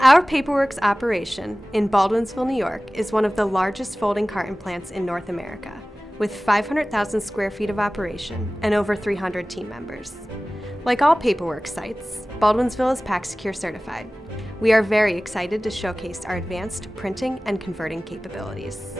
Our PaperWorks operation in Baldwinsville, New York is one of the largest folding carton plants in North America, with 500,000 square feet of operation and over 300 team members. Like all PaperWorks sites, Baldwinsville is PackSecure certified. We are very excited to showcase our advanced printing and converting capabilities.